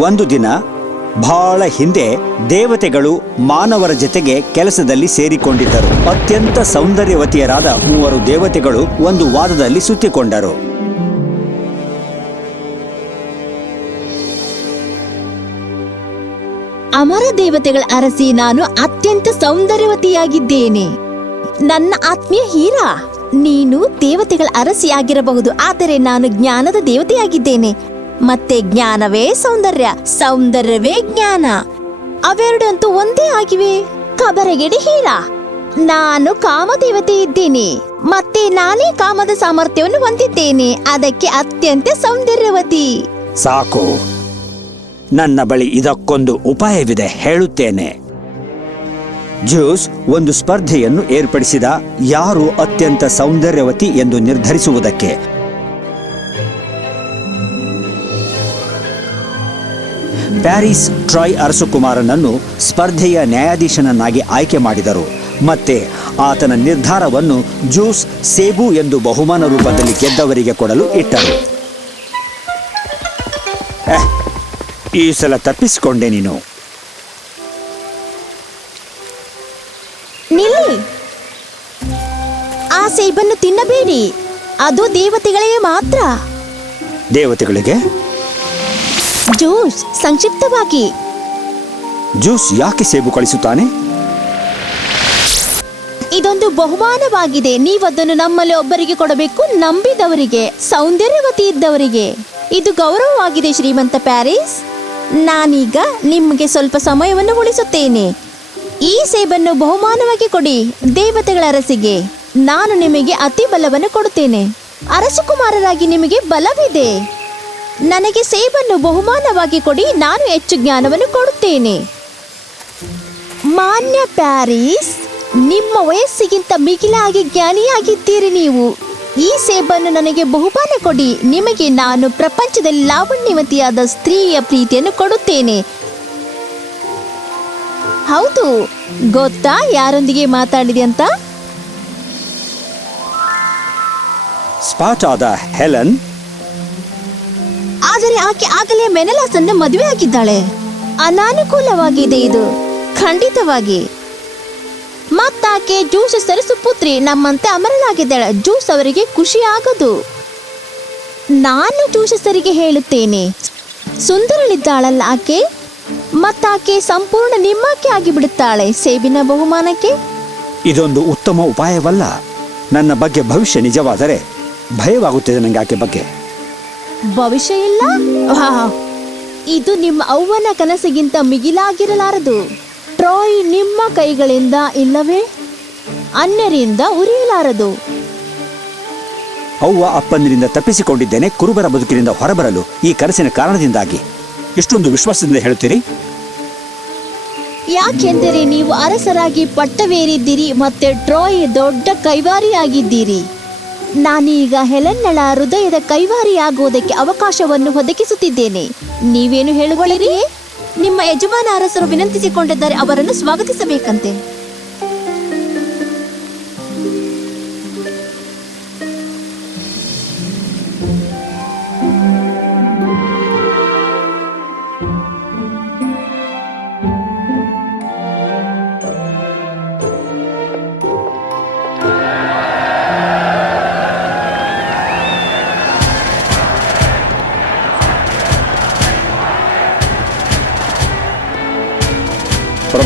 ಒಂದು ದಿನ ಬಹಳ ಹಿಂದೆ ದೇವತೆಗಳು ಮಾನವರ ಜೊತೆಗೆ ಕೆಲಸದಲ್ಲಿ ಸೇರಿಕೊಂಡಿದ್ದರು. ಅತ್ಯಂತ ಸೌಂದರ್ಯವತಿಯರಾದ ಮೂವರು ದೇವತೆಗಳು ಒಂದು ವಾದದಲ್ಲಿ ಸುತ್ತಿಕೊಂಡರು. ಅಮರ ದೇವತೆಗಳ ಅರಸಿ ನಾನು ಅತ್ಯಂತ ಸೌಂದರ್ಯವತಿಯಾಗಿದ್ದೇನೆ. ನನ್ನ ಆತ್ಮೀಯ ಹೀರಾ, ನೀನು ದೇವತೆಗಳ ಅರಸಿಯಾಗಿರಬಹುದು ಆದರೆ ನಾನು ಜ್ಞಾನದ ದೇವತೆಯಾಗಿದ್ದೇನೆ. ಮತ್ತೆ ಜ್ಞಾನವೇ ಸೌಂದರ್ಯ, ಸೌಂದರ್ಯವೇ ಜ್ಞಾನ. ಅವೆರಡಂತೂ ಒಂದೇ ಆಗಿವೆ. ಕಬರಗಿಡಿ ಹೀರ. ನಾನು ಕಾಮದೇವತೆ ಇದ್ದೀನಿ. ಮತ್ತೆ ನಾನೇ ಕಾಮದ ಸಾಮರ್ಥ್ಯವನ್ನು ಹೊಂದಿದ್ದೇನೆ. ಅದಕ್ಕೆ ಅತ್ಯಂತ ಸೌಂದರ್ಯವತಿ. ಸಾಕು. ನನ್ನ ಬಳಿ ಇದಕ್ಕೊಂದು ಉಪಾಯವಿದೆ, ಹೇಳುತ್ತೇನೆ. ಜ್ಯೂಸ್ ಒಂದು ಸ್ಪರ್ಧೆಯನ್ನು ಏರ್ಪಡಿಸಿದ ಯಾರು ಅತ್ಯಂತ ಸೌಂದರ್ಯವತಿ ಎಂದು ನಿರ್ಧರಿಸುವುದಕ್ಕೆ? ಪ್ಯಾರಿಸ್ ಟ್ರಾಯ್ ಅರಸುಕುಮಾರನನ್ನು ಸ್ಪರ್ಧೆಯ ನ್ಯಾಯಾಧೀಶನನ್ನಾಗಿ ಆಯ್ಕೆ ಮಾಡಿದರು. ಮತ್ತೆ ಆತನ ನಿರ್ಧಾರವನ್ನು ಜ್ಯೂಸ್ ಸೇಬು ಎಂದು ಬಹುಮಾನ ರೂಪದಲ್ಲಿ ಗೆದ್ದವರಿಗೆ ಕೊಡಲು ಇಟ್ಟರು. ಈ ಸಲ ತಪ್ಪಿಸಿಕೊಂಡೆ ನೀನು. ನಿಲ್ಲಿ. ಆ ಸೇಬನ್ನು ತಿನ್ನಬೇಡಿ. ಅದು ದೇವತೆಗಳಿಗೆ ಮಾತ್ರ. ದೇವತೆಗಳಿಗೆ? ಜ್ಯೂಸ್ ಸಂಕ್ಷಿಪ್ತವಾಗಿ. ಜ್ಯೂಸ್ ಯಾಕೆ ಸೇಬು ಕಳಿಸುತ್ತಾನೆ? ಇದೊಂದು ಬಹುಮಾನವಾಗಿದೆ. ನೀವದನ್ನು ನಮ್ಮಲ್ಲಿ ಒಬ್ಬರಿಗೆ ಕೊಡಬೇಕು ನಂಬಿದವರಿಗೆ ಸೌಂದರ್ಯವತಿ ಇದ್ದವರಿಗೆ. ಇದು ಗೌರವವಾಗಿದೆ ಶ್ರೀಮಂತ ಪ್ಯಾರಿಸ್. ನಾನೀಗ ನಿಮಗೆ ಸ್ವಲ್ಪ ಸಮಯವನ್ನು ಉಳಿಸುತ್ತೇನೆ. ಈ ಸೇಬನ್ನು ಬಹುಮಾನವಾಗಿ ಕೊಡಿ ದೇವತೆಗಳ ಅರಸಿಗೆ. ನಾನು ನಿಮಗೆ ಅತಿ ಬಲವನ್ನು ಕೊಡುತ್ತೇನೆ. ಅರಸಕುಮಾರರಾಗಿ ನಿಮಗೆ ಬಲವಿದೆ. ನನಗೆ ಸೇಬನ್ನು ಬಹುಮಾನವಾಗಿ ಕೊಡಿ, ನಾನು ಹೆಚ್ಚು ಜ್ಞಾನವನ್ನು ಕೊಡುತ್ತೇನೆ. ಮಾನ್ಯ ಪ್ಯಾರಿಸ್, ನಿಮ್ಮ ವಯಸ್ಸಿಗಿಂತ ಮಿಗಿಲಾಗಿ ಜ್ಞಾನಿಯಾಗಿದ್ದೀರಿ ನೀವು. ಈ ಸೇಬನ್ನು ನನಗೆ ಬಹುಮಾನ ಕೊಡಿ, ನಿಮಗೆ ನಾನು ಪ್ರಪಂಚದಲ್ಲಿ ಲಾವಣ್ಯವತಿಯಾದ ಸ್ತ್ರೀಯ ಪ್ರೀತಿಯನ್ನು ಕೊಡುತ್ತೇನೆ. ಹೌದು, ಗೊತ್ತಾ ಯಾರೊಂದಿಗೆ ಮಾತಾಡಿದೆ ಅಂತ? ಸ್ಪಾಟ್ ಆದ ಹೆಲನ್ ಆದರೆ ಆಕೆ ಆಗಲೇ ಮೆನಲಾಸನ್ನ ಮದುವೆ ಆಗಿದ್ದಾಳೆ. ಅನಾನುಕೂಲವಾಗಿದೆ ಇದು. ಖಂಡಿತವಾಗಿ. ಮತ್ತಾಕೆ ಜ್ಯೂಸ್ ಸರಸು ಪುತ್ರಿ, ನಮ್ಮಂತೆ ಅಮರಲಾಗಿದ್ದಾಳೆ ಜ್ಯೂಸ್ ಅವರಿಗೆ ಖುಷಿ ಆಗದು. ನಾನು ಜ್ಯೂಸರಿಗೆ ಹೇಳುತ್ತೇನೆ. ಸುಂದರಳಿದ್ದಾಳಲ್ಲ ಆಕೆ? ಮತ್ತಾಕೆ ಸಂಪೂರ್ಣ ನಿಮ್ಮಾಕೆ ಆಗಿಬಿಡುತ್ತಾಳೆ. ಸೇಬಿನ ಬಹುಮಾನಕ್ಕೆ? ಇದೊಂದು ಉತ್ತಮ ಉಪಾಯವಲ್ಲ. ನನ್ನ ಬಗ್ಗೆ ಭವಿಷ್ಯ ನಿಜವಾದರೆ ಭಯವಾಗುತ್ತಿದೆ ನನಗೆ ಆಕೆ ಬಗ್ಗೆ. ಭವಿಷ್ಯ ಇಲ್ಲ ವಾಹ್. ಇದು ನಿಮ್ಮ ಅವ್ವನ ಕನಸಿಗಿಂತ ಮಿಗಿಲಾಗಿರಲಾರದು. ಟ್ರಾಯ್ ನಿಮ್ಮ ಕೈಗಳಿಂದ ಇಲ್ಲವೇ? ಅನ್ಯರಿಂದ ಉರಿಯಲಾರದು. ಅವ್ವ ಅಪ್ಪಂದಿರಿಂದ ತಪ್ಪಿಸಿಕೊಂಡಿದ್ದೇನೆ ಕುರುಬರ ಬದುಕಿನಿಂದ ಹೊರಬರಲು ಈ ಕನಸಿನ ಕಾರಣದಿಂದಾಗಿ. ಇಷ್ಟೊಂದು ವಿಶ್ವಾಸದಿಂದ ಹೇಳುತ್ತೀರಿ? ಯಾಕೆಂದರೆ ನೀವು ಅರಸರಾಗಿ ಪಟ್ಟವೇರಿದ್ದೀರಿ ಮತ್ತೆ ಟ್ರಾಯ್ ದೊಡ್ಡ ಕೈವಾರಿಯಾಗಿದ್ದೀರಿ. ನಾನೀಗ ಹೆಲೆನ್ನಳ ಹೃದಯದ ಕೈವಾರಿಯಾಗುವುದಕ್ಕೆ ಅವಕಾಶವನ್ನು ಒದಗಿಸುತ್ತಿದ್ದೇನೆ. ನೀವೇನು ಹೇಳಿಕೊಳ್ಳಿರಿ ನಿಮ್ಮ ಯಜಮಾನ ಅರಸರು ವಿನಂತಿಸಿಕೊಂಡಿದ್ದಾರೆ ಅವರನ್ನು ಸ್ವಾಗತಿಸಬೇಕಂತೆ.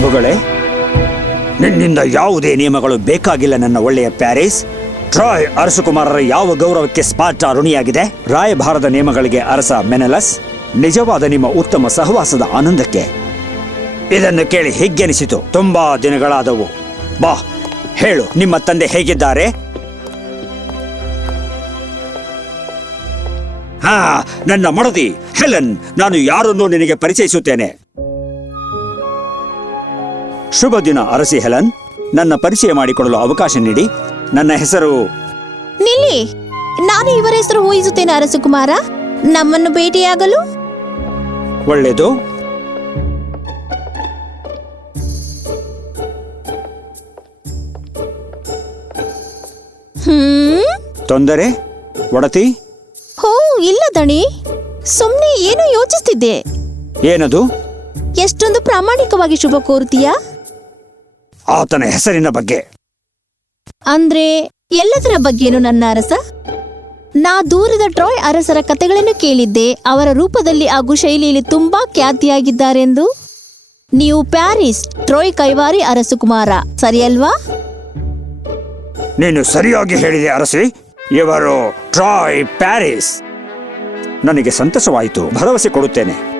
ಪ್ರಭುಗಳೇ ನಿನ್ನಿಂದ ಯಾವುದೇ ನಿಯಮಗಳು ಬೇಕಾಗಿಲ್ಲ ನನ್ನ ಒಳ್ಳೆಯ ಪ್ಯಾರಿಸ್. ಟ್ರಾಯ್ ಅರಸಕುಮಾರರ ಯಾವ ಗೌರವಕ್ಕೆ ಸ್ಪಾಟ ಋಣಿಯಾಗಿದೆ? ರಾಯಭಾರದ ನಿಯಮಗಳಿಗೆ ಅರಸ ಮೆನಲಸ್, ನಿಜವಾದ ನಿಮ್ಮ ಉತ್ತಮ ಸಹವಾಸದ ಆನಂದಕ್ಕೆ. ಇದನ್ನು ಕೇಳಿ ಹಿಗ್ಗೆನಿಸಿತು, ತುಂಬಾ ದಿನಗಳಾದವು. ಬಾ, ಹೇಳು, ನಿಮ್ಮ ತಂದೆ ಹೇಗಿದ್ದಾರೆ? ಹಾ, ನನ್ನ ಮಡದಿ, ಹೆಲನ್, ನಾನು ಯಾರನ್ನು ನಿನಗೆ ಪರಿಚಯಿಸುತ್ತೇನೆ. ಶುಭ ದಿನ ಅರಸಿ ಹೆಲನ್. ನನ್ನ ಪರಿಚಯ ಮಾಡಿಕೊಡಲು ಅವಕಾಶ ನೀಡಿ. ನನ್ನ ಹೆಸರು ನಿಲ್ಲಿ! ನಾನು ಇವರ ಹೆಸರು ಊಹಿಸುತ್ತೇನೆ ಅರಸಕುಮಾರ. ನಮ್ಮನ್ನು ಭೇಟಿಯಾಗಲು? ಒಳ್ಳೆಯದು. ಹ್ಮ್? ತೊಂದರೆ? ಒಡತಿ? ಹೋ ಇಲ್ಲ ದಣಿ. ಸುಮ್ನೆ ಏನು ಯೋಚಿಸ್ತಿದ್ದೆ. ಏನದು? ಎಷ್ಟೊಂದು ಪ್ರಾಮಾಣಿಕವಾಗಿ ಶುಭ ಕೋರುತ್ತೀಯಾ? ಆತನ ಹೆಸರಿನ ಬಗ್ಗೆ. ಅಂದ್ರೆ ಎಲ್ಲದರ ಬಗ್ಗೆನು ನನ್ನ ಅರಸ? ನಾ ದೂರದ ಟ್ರಾಯ್ ಅರಸರ ಕಥೆಗಳನ್ನು ಕೇಳಿದ್ದೆ ಅವರ ರೂಪದಲ್ಲಿ ಹಾಗೂ ಶೈಲಿಯಲ್ಲಿ ತುಂಬಾ ಖ್ಯಾತಿಯಾಗಿದ್ದಾರೆಂದು. ನೀವು ಪ್ಯಾರಿಸ್ ಟ್ರೋಯ್ ಕೈವಾರಿ ಅರಸುಕುಮಾರ ಸರಿಯಲ್ವಾ? ನೀನು ಸರಿಯಾಗಿ ಹೇಳಿದೆ ಅರಸಿ ಇವರು ಟ್ರಾಯ್ ಪ್ಯಾರಿಸ್. ನನಗೆ ಸಂತಸವಾಯಿತು ಭರವಸೆ ಕೊಡುತ್ತೇನೆ.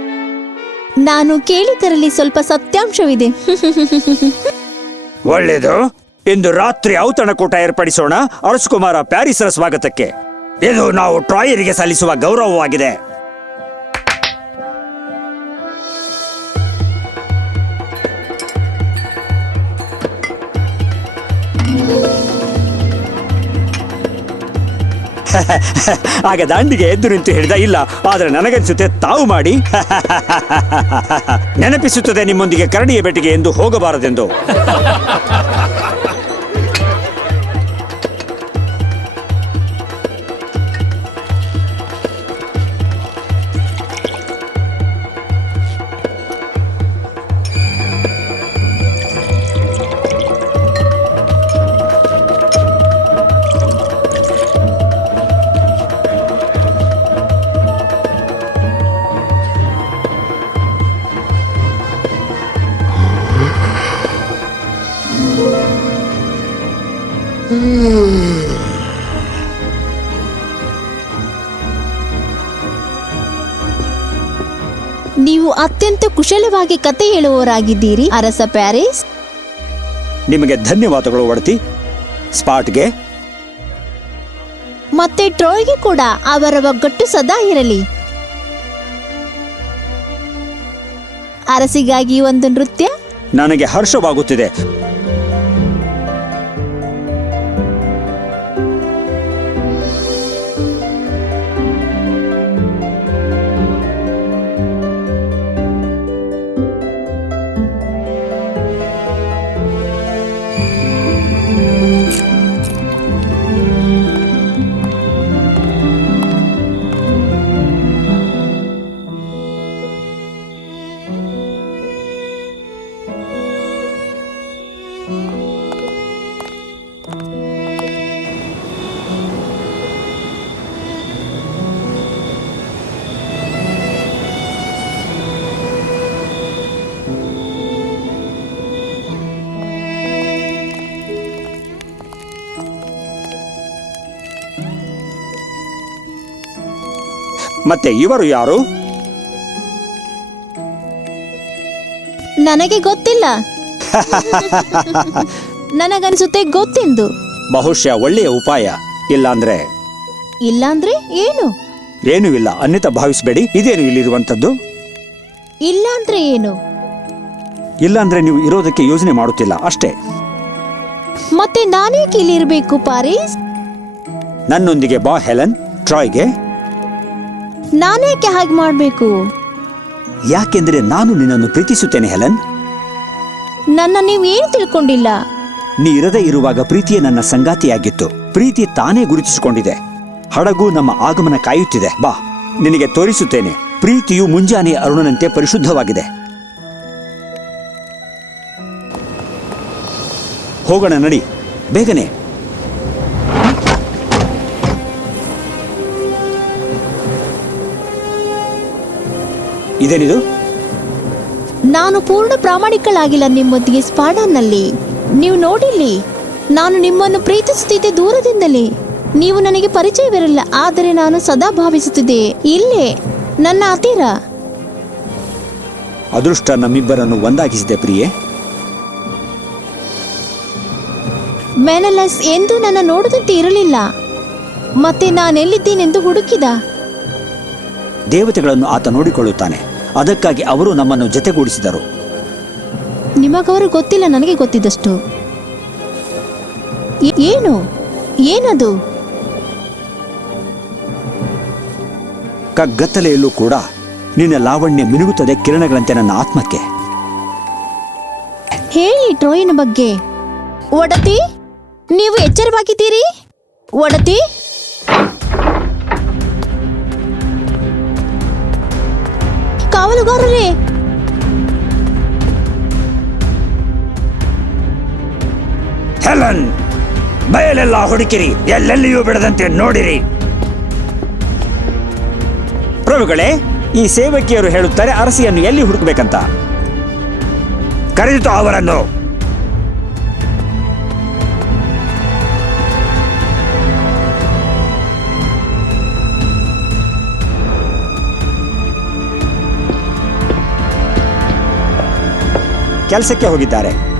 ನಾನು ಕೇಳಿದ್ದರಲ್ಲಿ ಸ್ವಲ್ಪ ಸತ್ಯಾಂಶವಿದೆ. ಒಳ್ಳೆಯದು ಇಂದು ರಾತ್ರಿ ಔತಣಕೂಟ ಏರ್ಪಡಿಸೋಣ. ಅರಸುಕುಮಾರ ಪ್ಯಾರಿಸರ ಸ್ವಾಗತಕ್ಕೆ. ಇದು ನಾವು ಟ್ರಾಯರಿಗೆ ಸಲ್ಲಿಸುವ ಗೌರವವಾಗಿದೆ. ಆಗ ದಾಂಡಿಗೆ ಎದ್ದು ನಿಂತು ಹೇಳಿದ, ಇಲ್ಲ, ಆದ್ರೆ ನನಗನ್ಸುತ್ತೆ ತಾವು ಮಾಡಿ. ನೆನಪಿಸುತ್ತದೆ ನಿಮ್ಮೊಂದಿಗೆ ಕರಡಿಯ ಬೆಟ್ಟಿಗೆ ಎಂದು ಹೋಗಬಾರದೆಂದು. ನೀವು ಅತ್ಯಂತ ಕುಶಲವಾಗಿ ಕತೆ ಹೇಳುವವರಾಗಿದ್ದೀರಿ. ಅರಸ ಪ್ಯಾರಿಸ್. ನಿಮಗೆ ಧನ್ಯವಾದಗಳು ಒಡತಿ ಸ್ಪಾಟ್ಗೆ. ಮತ್ತೆ ಟ್ರೋಯ್ಗೆ ಕೂಡ ಅವರ ಒಗ್ಗಟ್ಟು ಸದಾ ಇರಲಿ. ಅರಸಿಗಾಗಿ ಒಂದು ನೃತ್ಯ? ನನಗೆ ಹರ್ಷವಾಗುತ್ತಿದೆ. ಮತ್ತೆ ಇವರು ಯಾರು? ನನಗೆ ಗೊತ್ತಿಲ್ಲ. ನನಗನ್ಸುತ್ತೆ ಗೊತ್ತೆಂದು. ಬಹುಶಃ ಒಳ್ಳೆಯ ಉಪಾಯ. ಇಲ್ಲಾಂದ್ರೆ? ಇಲ್ಲಾಂದ್ರೆ ಏನು? ಏನೂ ಇಲ್ಲ. ಅನ್ನಿತ ಭಾವಿಸಬೇಡಿ. ಇದೇನು ಇಲ್ಲಿರುವಂತದ್ದು ಇಲ್ಲಾಂದ್ರೆ ಏನು? ಇಲ್ಲಾಂದ್ರೆ ನೀವು ಇರೋದಕ್ಕೆ ಯೋಜನೆ ಮಾಡುತ್ತಿಲ್ಲ. ಅಷ್ಟೇ. ಮತ್ತೆ ನಾನೇಕೆ ಇಲ್ಲಿರ್ಬೇಕು ಪಾರೀಸ್? ನನ್ನೊಂದಿಗೆ ಬಾ ಹೆಲನ್. ಟ್ರಾಯ್ಗೆ. ನಾನೇಕೆ ಹಾಗೆ ಮಾಡಬೇಕು? ಯಾಕೆಂದ್ರೆ ನಾನು ನಿನ್ನನ್ನು ಪ್ರೀತಿಸುತ್ತೇನೆ ಹೆಲನ್. ನನ್ನ ನೀವು ಏನು ತಿಳ್ಕೊಂಡಿಲ್ಲ? ನೀ ಇರದೇ ಇರುವಾಗ ಪ್ರೀತಿಯೇ ನನ್ನ ಸಂಗಾತಿಯಾಗಿತ್ತು. ಪ್ರೀತಿ ತಾನೇ ಗುರುತಿಸಿಕೊಂಡಿದೆ. ಹಡಗು ನಮ್ಮ ಆಗಮನ ಕಾಯುತ್ತಿದೆ. ಬಾ ನಿನಗೆ ತೋರಿಸುತ್ತೇನೆ. ಪ್ರೀತಿಯು ಮುಂಜಾನೆಯ ಅರುಣನಂತೆ ಪರಿಶುದ್ಧವಾಗಿದೆ. ಹೋಗೋಣ ನಡಿ ಬೇಗನೆ. ಇದೇನಿದು? ನಾನು ಪೂರ್ಣ ಪ್ರಾಮಾಣಿಕಳಾಗಿಲ್ಲ ನಿಮ್ಮೊಂದಿಗೆ ಸ್ಪಾಡನ್ನಲ್ಲಿ ನೀವು ನೋಡಿಲ್ಲಿ ನಾನು ನಿಮ್ಮನ್ನು ಪ್ರೀತಿಸುತ್ತಿದ್ದೆ ದೂರದಿಂದಲೇ. ನೀವು ನನಗೆ ಪರಿಚಯವಿರಲಿಲ್ಲ ಆದರೆ ನಾನು ಸದಾ ಭಾವಿಸುತ್ತಿದ್ದೆ. ಇಲ್ಲೇ ನನ್ನ ಹತ್ತಿರ. ಅದೃಷ್ಟ ನಮ್ಮಿಬ್ಬರನ್ನು ಒಂದಾಗಿಸಿದೆ ಪ್ರಿಯೆ. ಮೆನಲಸ್ ಎಂದು ನನ್ನ ನೋಡದಂತೆ ಇರಲಿಲ್ಲ. ಮತ್ತೆ ನಾನೆಲ್ಲಿದ್ದೇನೆಂದು ಹುಡುಕಿದ. ದೇವತೆಗಳನ್ನು ಆತ ನೋಡಿಕೊಳ್ಳುತ್ತಾನೆ. ಅದಕ್ಕಾಗಿ ಅವರು ನಮ್ಮನ್ನು ಜತೆಗೂಡಿಸಿದರು. ನಿಮಗವರು ಗೊತ್ತಿಲ್ಲ ನನಗೆ ಗೊತ್ತಿದ್ದಷ್ಟು. ಏನು? ಏನದು? ಕಗ್ಗತ್ತಲೆಯಲ್ಲೂ ಕೂಡ ನಿನ್ನ ಲಾವಣ್ಯ ಮಿನುಗುತ್ತದೆ ಕಿರಣಗಳಂತೆ ನನ್ನ ಆತ್ಮಕ್ಕೆ. ಹೇಳಿ ಟ್ರೋಯಿನ ಬಗ್ಗೆ. ಒಡತಿ ನೀವು ಎಚ್ಚರವಾಗಿದ್ದೀರಿ? ಒಡತಿ ಕಾವಲು ಪಾಲುಗಾರರೇ ಹೆಲನ್ ಬಯಲೆಲ್ಲ ಹುಡುಕಿರಿ, ಎಲ್ಲೆಲ್ಲಿಯೂ ಬಿಡದಂತೆ ನೋಡಿರಿ. ಪ್ರಭುಗಳೇ, ಈ ಸೇವಕಿಯರು ಹೇಳುತ್ತಾರೆ ಅರಸಿಯನ್ನು ಎಲ್ಲಿ ಹುಡುಕಬೇಕಂತ? ಕರೆದಿತು ಅವರನ್ನು. ಕೆಲಸಕ್ಕೆ ಹೋಗಿದ್ದಾರೆ.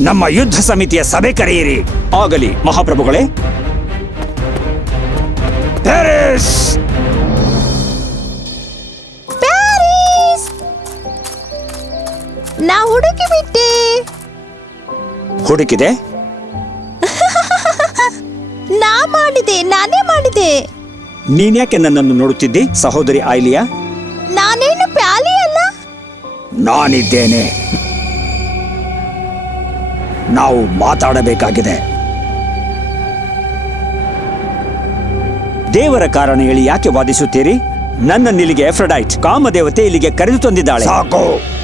ನಮ್ಮ ಯುದ್ಧ ಸಮಿತಿಯ ಸಭೆ ಕರೆಯಿರಿ. ಆಗಲಿ ಮಹಾಪ್ರಭುಗಳೇ. ಪ್ಯಾರಿಸ್! ಪ್ಯಾರಿಸ್! ನಾ ಹುಡುಕಿ ಬಿಟ್ಟೆ. ಹುಡುಕಿದೆ? ನಾನೇ ಮಾಡಿದೆ. ನೀನ್ಯಾಕೆ ನನ್ನನ್ನು ನೋಡುತ್ತಿದ್ದಿ ಸಹೋದರಿ ಆಯ್ಲಿಯಾ? ನಾನೇನು ಪ್ಯಾಲಿ ಅಲ್ಲ? ನಾನಿದ್ದೇನೆ. ನಾವು ಮಾತಾಡಬೇಕಾಗಿದೆ. ದೇವರ ಕಾರಣ ಹೇಳಿ ಯಾಕೆ ವಾದಿಸುತ್ತೀರಿ? ನನ್ನ ಇಲ್ಲಿಗೆ ಎಫ್ರಡೈಟ್ ಕಾಮದೇವತೆ ಇಲ್ಲಿಗೆ ಕರೆದು ತಂದಿದ್ದಾಳೆ. ಸಾಕು.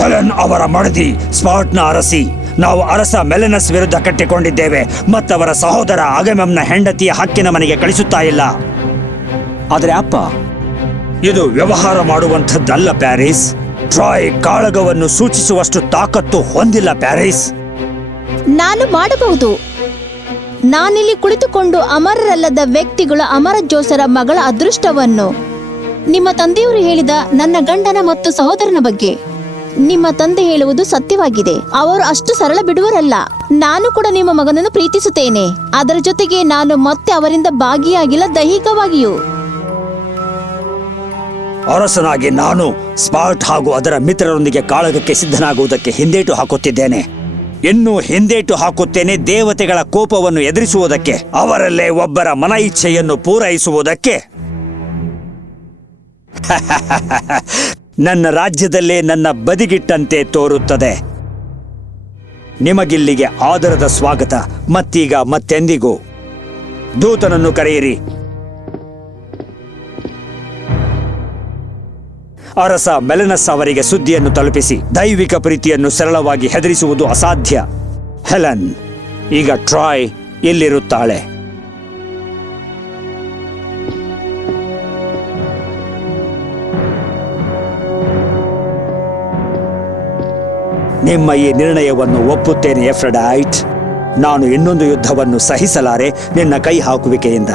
ಹೆಲೆನ್ ಅವರ ಮಡದಿ ಸ್ಪಾಟ್ನ ಅರಸಿ. ನಾವು ಅರಸ ಮೆಲೆನಸ್ ವಿರುದ್ಧ ಕಟ್ಟಿಕೊಂಡಿದ್ದೇವೆ. ಮತ್ತವರ ಸಹೋದರ ಅಗಮೆಮ್ನ ಹೆಂಡತಿಯ ಹಕ್ಕಿನ ಮನೆಗೆ ಕಳಿಸುತ್ತಾ ಇಲ್ಲ. ಆದರೆ ಅಪ್ಪ, ಇದು ವ್ಯವಹಾರ ಮಾಡುವಂಥದ್ದಲ್ಲ ಪ್ಯಾರಿಸ್. ಟ್ರಾಯ್ ಕಾಳಗವನ್ನು ಸೂಚಿಸುವಷ್ಟು ತಾಕತ್ತು ಹೊಂದಿಲ್ಲ ಪ್ಯಾರಿಸ್. ನಾನು ಮಾಡಬಹುದು. ನಾನಿಲ್ಲಿ ಕುಳಿತುಕೊಂಡು ಅಮರರಲ್ಲದ ವ್ಯಕ್ತಿಗಳ ಅಮರ ಜೋಸರ ಮಗಳ ಅದೃಷ್ಟವನ್ನು. ನಿಮ್ಮ ತಂದೆಯವರು ಹೇಳಿದ ನನ್ನ ಗಂಡನ ಮತ್ತು ಸಹೋದರನ ಬಗ್ಗೆ. ನಿಮ್ಮ ತಂದೆ ಹೇಳುವುದು ಸತ್ಯವಾಗಿದೆ. ಅವರು ಅಷ್ಟು ಸರಳ ಬಿಡುವರಲ್ಲ. ನಾನು ಕೂಡ ನಿಮ್ಮ ಮಗನನ್ನು ಪ್ರೀತಿಸುತ್ತೇನೆ. ಅದರ ಜೊತೆಗೆ ನಾನು ಮತ್ತೆ ಅವರಿಂದ ಭಾಗಿಯಾಗಿಲ್ಲ ದೈಹಿಕವಾಗಿಯೂ. ಅರಸನಾಗಿ ನಾನು ಸ್ಪಾರ್ಟ್ ಹಾಗೂ ಅದರ ಮಿತ್ರರೊಂದಿಗೆ ಕಾಳಗಕ್ಕೆ ಸಿದ್ಧನಾಗುವುದಕ್ಕೆ ಹಿಂದೇಟು ಹಾಕುತ್ತಿದ್ದೇನೆ. ಇನ್ನೂ ಹಿಂದೇಟು ಹಾಕುತ್ತೇನೆ ದೇವತೆಗಳ ಕೋಪವನ್ನು ಎದುರಿಸುವುದಕ್ಕೆ, ಅವರಲ್ಲೇ ಒಬ್ಬರ ಮನ ಇಚ್ಛೆಯನ್ನು ಪೂರೈಸುವುದಕ್ಕೆ. ನನ್ನ ರಾಜ್ಯದಲ್ಲೇ ನನ್ನ ಬದಿಗಿಟ್ಟಂತೆ ತೋರುತ್ತದೆ. ನಿಮಗಿಲ್ಲಿಗೆ ಆದರದ ಸ್ವಾಗತ, ಮತ್ತೀಗ ಮತ್ತೆಂದಿಗೂ. ದೂತನನ್ನು ಕರೆಯಿರಿ. ಅರಸ ಮೆಲನಸ್ ಅವರಿಗೆ ಸುದ್ದಿಯನ್ನು ತಲುಪಿಸಿ, ದೈವಿಕ ಪ್ರೀತಿಯನ್ನು ಸರಳವಾಗಿ ಹೆದರಿಸುವುದು ಅಸಾಧ್ಯ. ಹೆಲನ್, ಈಗ ಟ್ರಾಯ್ ಎಲ್ಲಿರುತ್ತಾಳೆ ನಿಮ್ಮ ಈ ನಿರ್ಣಯವನ್ನು ಒಪ್ಪುತ್ತೇನೆ ಎಫ್ರಡೈಟ್ ನಾನು ಇನ್ನೊಂದು ಯುದ್ಧವನ್ನು ಸಹಿಸಲಾರೆ ನಿನ್ನ ಕೈ ಹಾಕುವಿಕೆಯಿಂದ.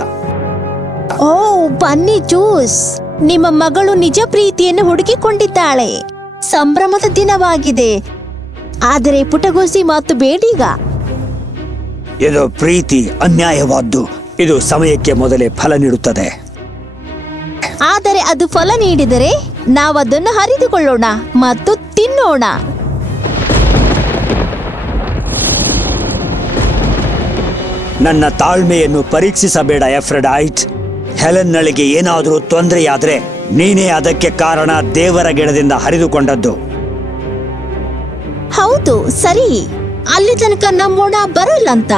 ಓ ಬನ್ನಿ ಜೂಸ್. ನಿಮ್ಮ ಮಗಳು ನಿಜ ಪ್ರೀತಿಯನ್ನು ಹುಡುಕಿಕೊಂಡಿದ್ದಾಳೆ. ಸಂಭ್ರಮದ ದಿನವಾಗಿದೆ. ಆದರೆ ಪುಟಗೋಸಿ ಮಾತು ಬೇಡೀಗ. ಇದು ಪ್ರೀತಿ ಅನ್ಯಾಯವಾದ್ದು. ಇದು ಸಮಯಕ್ಕೆ ಮೊದಲೇ ಫಲ ನೀಡುತ್ತದೆ. ಆದರೆ ಅದು ಫಲ ನೀಡಿದರೆ ನಾವದನ್ನು ಹರಿದುಕೊಳ್ಳೋಣ ಮತ್ತು ತಿನ್ನೋಣ. ನನ್ನ ತಾಳ್ಮೆಯನ್ನು ಪರೀಕ್ಷಿಸಬೇಡ ಎಫ್ರಡೈಟ್. ಹೆಲೆನ್ನಳಿಗೆ ಏನಾದರೂ ತೊಂದರೆಯಾದರೆ ನೀನೇ ಅದಕ್ಕೆ ಕಾರಣ ದೇವರ ಗಿಡದಿಂದ ಹರಿದುಕೊಂಡದ್ದು. ಹೌದು ಸರಿ. ಅಲ್ಲಿ ತನಕ ನಮ್ಮೋಣ ಬರಲ್ಲಂತ.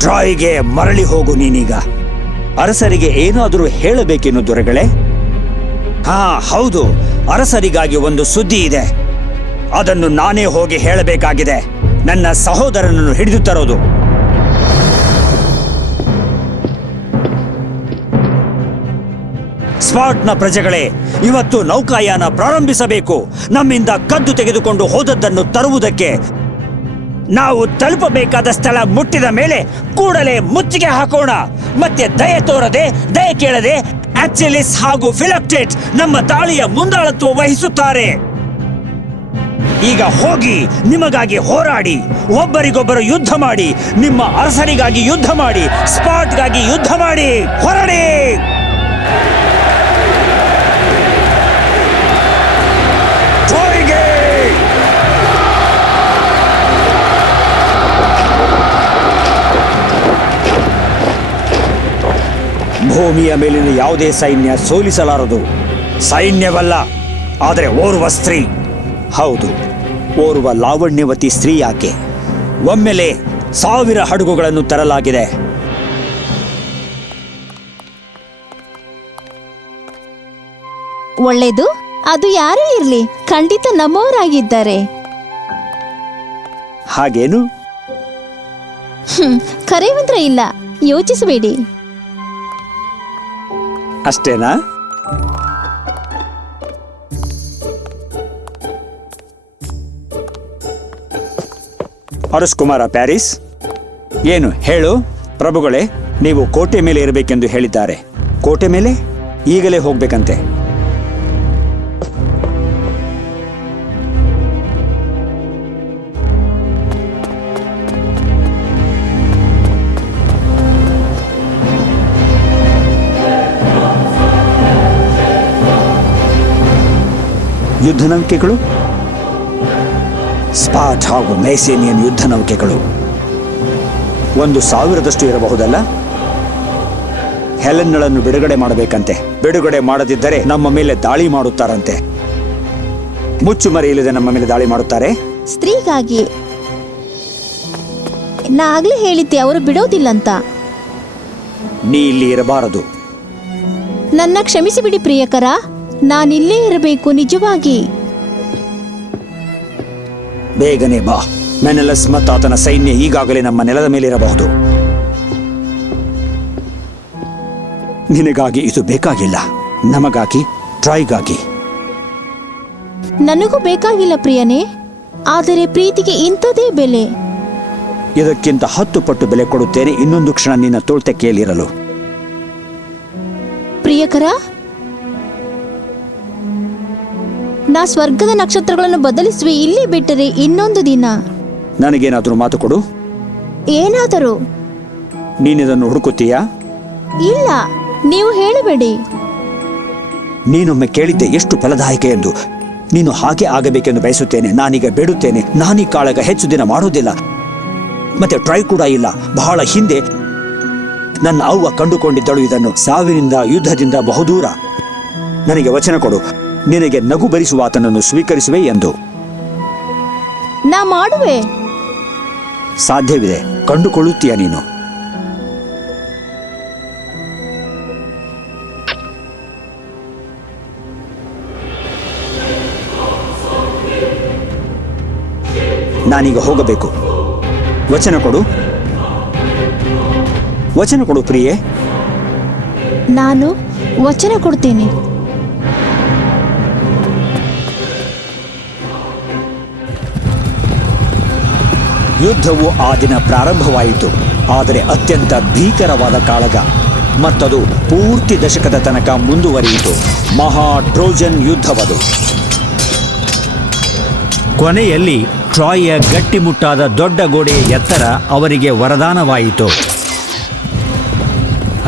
ಟ್ರಾಯ್ಗೆ ಮರಳಿ ಹೋಗು ನೀನೀಗ. ಅರಸರಿಗೆ ಏನಾದರೂ ಹೇಳಬೇಕೆನ್ನು ದೊರೆಗಳೇ? ಹಾ ಹೌದು. ಅರಸರಿಗಾಗಿ ಒಂದು ಸುದ್ದಿ ಇದೆ. ಅದನ್ನು ನಾನೇ ಹೋಗಿ ಹೇಳಬೇಕಾಗಿದೆ. ನನ್ನ ಸಹೋದರನನ್ನು ಹಿಡಿದು ತರೋದು. ಸ್ಪಾಟ್ನ ಪ್ರಜೆಗಳೇ, ಇವತ್ತು ನೌಕಾಯಾನ ಪ್ರಾರಂಭಿಸಬೇಕು. ನಮ್ಮಿಂದ ಕದ್ದು ತೆಗೆದುಕೊಂಡು ಹೋದದ್ದನ್ನು ತರುವುದಕ್ಕೆ ನಾವು ತಲುಪಬೇಕಾದ ಸ್ಥಳ ಮುಟ್ಟಿದ ಮೇಲೆ ಕೂಡಲೇ ಮುತ್ತಿಗೆ ಹಾಕೋಣ. ಮತ್ತೆ ದಯೆ ತೋರದೆ, ದಯೆ ಕೇಳದೆ ಆಕ್ಚಲಿಸ್ ಹಾಗೂ ಫಿಲಪ್ಟೆಟ್ ನಮ್ಮ ದಾಳಿಯ ಮುಂದಾಳತ್ವ ವಹಿಸುತ್ತಾರೆ. ಈಗ ಹೋಗಿ ನಿಮಗಾಗಿ ಹೋರಾಡಿ, ಒಬ್ಬರಿಗೊಬ್ಬರು ಯುದ್ಧ ಮಾಡಿ, ನಿಮ್ಮ ಅರಸರಿಗಾಗಿ ಯುದ್ಧ ಮಾಡಿ, ಸ್ಪಾಟ್ಗಾಗಿ ಯುದ್ಧ ಮಾಡಿ, ಹೊರಡಿ! ಭೂಮಿಯ ಮೇಲಿನ ಯಾವುದೇ ಸೈನ್ಯ ಸೋಲಿಸಲಾರದು. ಸೈನ್ಯವಲ್ಲ ಆದರೆ ಓರ್ವ ಸ್ತ್ರೀ. ಹೌದು ಓರ್ವ ಲಾವಣ್ಯವತಿ ಸ್ತ್ರೀ ಯಾಕೆ? ಒಮ್ಮೆಲೆ ಸಾವಿರ ಹಡಗುಗಳನ್ನು ತರಲಾಗಿದೆ. ಒಳ್ಳೇದು ಅದು ಯಾರೇ ಇರ್ಲಿ ಖಂಡಿತ ನಮ್ಮವರಾಗಿದ್ದಾರೆ. ಹಾಗೇನು? ಹ್ಮ್ ಕರೆಯುವಂತ್ರ ಇಲ್ಲ ಯೋಚಿಸಬೇಡಿ. ಅಷ್ಟೇನಾ? ಅರಸ್ ಕುಮಾರ ಪ್ಯಾರಿಸ್, ಏನು ಹೇಳು? ಪ್ರಭುಗಳೇ, ನೀವು ಕೋಟೆ ಮೇಲೆ ಇರಬೇಕೆಂದು ಹೇಳಿದ್ದಾರೆ. ಕೋಟೆ ಮೇಲೆ? ಈಗಲೇ ಹೋಗ್ಬೇಕಂತೆ. ಯುದ್ಧ ನೌಕೆಗಳು ಸ್ಪಾಟ್ ಹಾಗೂ ಮೈಸೇನಿಯನ್ ಯುದ್ಧ ನೌಕೆಗಳು ಒಂದು ಸಾವಿರದಷ್ಟು ಇರಬಹುದಲ್ಲ? ಹೆಲನ್ಗಳನ್ನು ಬಿಡುಗಡೆ ಮಾಡಬೇಕಂತೆ. ಬಿಡುಗಡೆ ಮಾಡದಿದ್ದರೆ ನಮ್ಮ ಮೇಲೆ ದಾಳಿ ಮಾಡುತ್ತಾರಂತೆ. ಮುಚ್ಚು ಇಲ್ಲದೆ ನಮ್ಮ ಮೇಲೆ ದಾಳಿ ಮಾಡುತ್ತಾರೆ? ಸ್ತ್ರೀಗಾಗಿ ನಾ ಆಗ್ಲೇ ಹೇಳಿದ್ದೆ ಅವರು ಬಿಡೋದಿಲ್ಲ ಅಂತ ನೀ ಇಲ್ಲಿ ಇರಬಾರದು. ನನ್ನ ಕ್ಷಮಿಸಿ ಬಿಡಿ ಪ್ರಿಯಕರ. ನಾನಿಲ್ಲೇ ಇರಬೇಕು ನಿಜವಾಗಿ. ಬೇಗನೆ ಬಾ. ಮೆನೆಲಸ್ ಮತ್ತು ಆತನ ಸೈನ್ಯ ಈಗಾಗಲೇ ನಮ್ಮ ನೆಲದ ಮೇಲಿರಬಹುದು. ನಿನಗಾಗಿ ಇದು ಬೇಕಾಗಿಲ್ಲ. ನಮಗಾಗಿ ಟ್ರೈಗಾಗಿ. ನನಗೂ ಬೇಕಾಗಿಲ್ಲ ಪ್ರಿಯನೇ ಆದರೆ ಪ್ರೀತಿಗೆ ಇಂಥದೇ ಬೆಲೆ. ಇದಕ್ಕಿಂತ ಹತ್ತು ಪಟ್ಟು ಬೆಲೆ ಕೊಡುತ್ತೇನೆ ಇನ್ನೊಂದು ಕ್ಷಣ ನಿನ್ನ ತುಳ್ತೆಕೆಯಲ್ಲಿರಲು ಪ್ರಿಯಕರ ಸ್ವರ್ಗದ ನಕ್ಷತ್ರಗಳನ್ನು ಬದಲಿಸುವೆ ಇಲ್ಲಿ ಬಿಟ್ಟರೆ ಇನ್ನೊಂದು ದಿನ. ನನಗೇನಾದರೂ ಮಾತು ಕೊಡು. ಏನಾದರೂ? ನೀನಿದನ್ನು ಹುಡುಕುತ್ತೀಯಾ? ಇಲ್ಲ ನೀವು ಹೇಳಬೇಡಿ. ನೀನೊಮ್ಮೆ ಕೇಳಿದ್ದೆ ಎಷ್ಟು ಫಲದಾಯಕ ಎಂದು. ನೀನು ಹಾಗೆ ಆಗಬೇಕೆಂದು ಬಯಸುತ್ತೇನೆ ನಾನೀಗ ಬೇಡುತ್ತೇನೆ ನಾನೀ ಕಾಳಗ ಹೆಚ್ಚು ದಿನ ಮಾಡುವುದಿಲ್ಲ. ಮತ್ತೆ ಟ್ರೈ ಕೂಡ ಇಲ್ಲ ಬಹಳ ಹಿಂದೆ ನನ್ನ ಅವ್ವ ಕಂಡುಕೊಂಡಿದ್ದಳು ಇದನ್ನು ಸಾವಿನಿಂದ ಯುದ್ಧದಿಂದ ಬಹುದೂರ. ನನಗೆ ವಚನ ಕೊಡು. ನಿನಗೆ ನಗು ಭರಿಸುವ ಆತನನ್ನು ಸ್ವೀಕರಿಸುವೆ ಎಂದು. ನಾ ಮಾಡುವೆ. ಸಾಧ್ಯವಿದೆ ಕಂಡುಕೊಳ್ಳುತ್ತೀಯ ನೀನು. ನಾನೀಗ ಹೋಗಬೇಕು. ವಚನ ಕೊಡು. ವಚನ ಕೊಡು ಪ್ರಿಯೆ. ನಾನು ವಚನ ಕೊಡ್ತೇನೆ. ಯುದ್ಧವು ಆ ದಿನ ಪ್ರಾರಂಭವಾಯಿತು. ಆದರೆ ಅತ್ಯಂತ ಭೀಕರವಾದ ಕಾಳಗ. ಮತ್ತದು ಪೂರ್ತಿ ದಶಕದ ತನಕ ಮುಂದುವರಿಯಿತು. ಮಹಾ ಟ್ರೋಜನ್ ಯುದ್ಧವದು. ಕೊನೆಯಲ್ಲಿ ಟ್ರಾಯ್ಯ ಗಟ್ಟಿಮುಟ್ಟಾದ ದೊಡ್ಡ ಗೋಡೆಯ ಎತ್ತರ ಅವರಿಗೆ ವರದಾನವಾಯಿತು.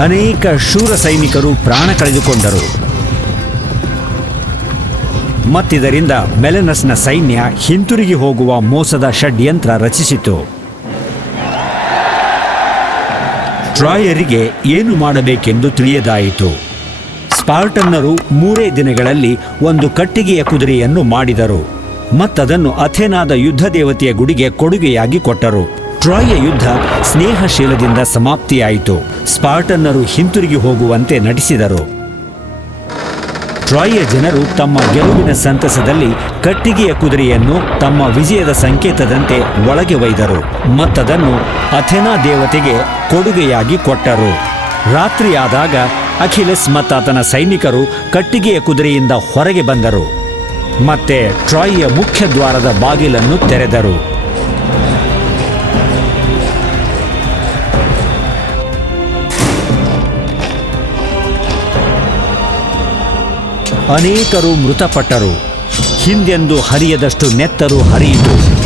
ಅನೇಕ ಶೂರ ಸೈನಿಕರು ಪ್ರಾಣ ಕಳೆದುಕೊಂಡರು. ಮತ್ತಿದರಿಂದ ಮೆಲೆನಸ್ನ ಸೈನ್ಯ ಹಿಂತಿರುಗಿ ಹೋಗುವ ಮೋಸದ ಷಡ್ಯಂತ್ರ ರಚಿಸಿತು. ಟ್ರಾಯರಿಗೆ ಏನು ಮಾಡಬೇಕೆಂದು ತಿಳಿಯದಾಯಿತು. ಸ್ಪಾರ್ಟನ್ನರು ಮೂರೇ ದಿನಗಳಲ್ಲಿ ಒಂದು ಕಟ್ಟಿಗೆಯ ಕುದುರೆಯನ್ನು ಮಾಡಿದರು. ಮತ್ತದನ್ನು ಅಥೆನಾದ ಯುದ್ಧ ದೇವತೆಯ ಗುಡಿಗೆ ಕೊಡುಗೆಯಾಗಿ ಕೊಟ್ಟರು. ಟ್ರಾಯ ಯುದ್ಧ ಸ್ನೇಹಶೀಲದಿಂದ ಸಮಾಪ್ತಿಯಾಯಿತು. ಸ್ಪಾರ್ಟನ್ನರು ಹಿಂತಿರುಗಿ ಹೋಗುವಂತೆ ನಟಿಸಿದರು. ಟ್ರಾಯ್ಯ ಜನರು ತಮ್ಮ ಗೆಲುವಿನ ಸಂತಸದಲ್ಲಿ ಕಟ್ಟಿಗೆಯ ಕುದುರೆಯನ್ನು ತಮ್ಮ ವಿಜಯದ ಸಂಕೇತದಂತೆ ಒಳಗೆ ಒಯ್ದರು. ಮತ್ತದನ್ನು ಅಥೆನಾ ದೇವತೆಗೆ ಕೊಡುಗೆಯಾಗಿ ಕೊಟ್ಟರು. ರಾತ್ರಿಯಾದಾಗ ಅಖಿಲೆಸ್ ಮತ್ತಾತನ ಸೈನಿಕರು ಕಟ್ಟಿಗೆಯ ಕುದುರೆಯಿಂದ ಹೊರಗೆ ಬಂದರು. ಮತ್ತೆ ಟ್ರಾಯ್ಯ ಮುಖ್ಯ ದ್ವಾರದ ಬಾಗಿಲನ್ನು ತೆರೆದರು. ಅನೇಕರು ಮೃತಪಟ್ಟರು. ಹಿಂದೆಂದು ಹರಿಯದಷ್ಟು ನೆತ್ತರು ಹರಿಯಿತು.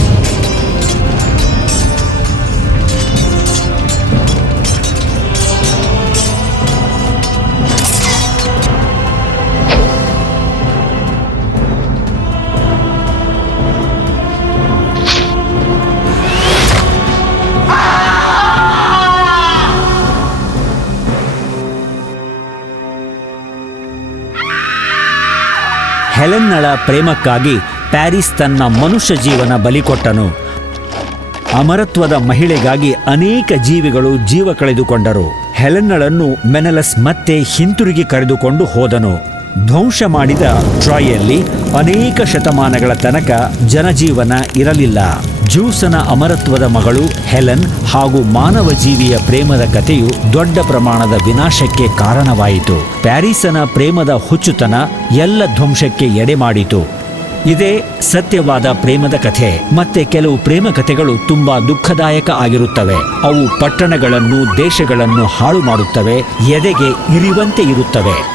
ಹೆಲೆನ್ನಳ ಪ್ರೇಮಕ್ಕಾಗಿ ಪ್ಯಾರಿಸ್ ತನ್ನ ಮನುಷ್ಯ ಜೀವನ ಬಲಿಕೊಟ್ಟನು ಅಮರತ್ವದ ಮಹಿಳೆಗಾಗಿ ಅನೇಕ ಜೀವಿಗಳು ಜೀವ ಕಳೆದುಕೊಂಡರು. ಹೆಲೆನ್ನಳನ್ನು ಮೆನಲಸ್ ಮತ್ತೆ ಹಿಂತಿರುಗಿ ಕರೆದುಕೊಂಡು ಹೋದನು. ಧ್ವಂಸ ಮಾಡಿದ ಟ್ರಾಯಲ್ಲಿ ಅನೇಕ ಶತಮಾನಗಳ ತನಕ ಜನಜೀವನ ಇರಲಿಲ್ಲ. ಜೂಸನ ಅಮರತ್ವದ ಮಗಳು ಹೆಲೆನ್ ಹಾಗೂ ಮಾನವ ಜೀವಿಯ ಪ್ರೇಮದ ಕಥೆಯು ದೊಡ್ಡ ಪ್ರಮಾಣದ ವಿನಾಶಕ್ಕೆ ಕಾರಣವಾಯಿತು. ಪ್ಯಾರಿಸನ ಪ್ರೇಮದ ಹುಚ್ಚುತನ ಎಲ್ಲ ಧ್ವಂಸಕ್ಕೆ ಎಡೆಮಾಡಿತು ಇದೇ ಸತ್ಯವಾದ ಪ್ರೇಮದ ಕಥೆ. ಮತ್ತೆ ಕೆಲವು ಪ್ರೇಮ ಕಥೆಗಳು ತುಂಬಾ ದುಃಖದಾಯಕ ಆಗಿರುತ್ತವೆ. ಅವು ಪಟ್ಟಣಗಳನ್ನು, ದೇಶಗಳನ್ನು ಹಾಳು ಮಾಡುತ್ತವೆ ಎದೆಗೆ ಇರಿವಂತೆ ಇರುತ್ತವೆ.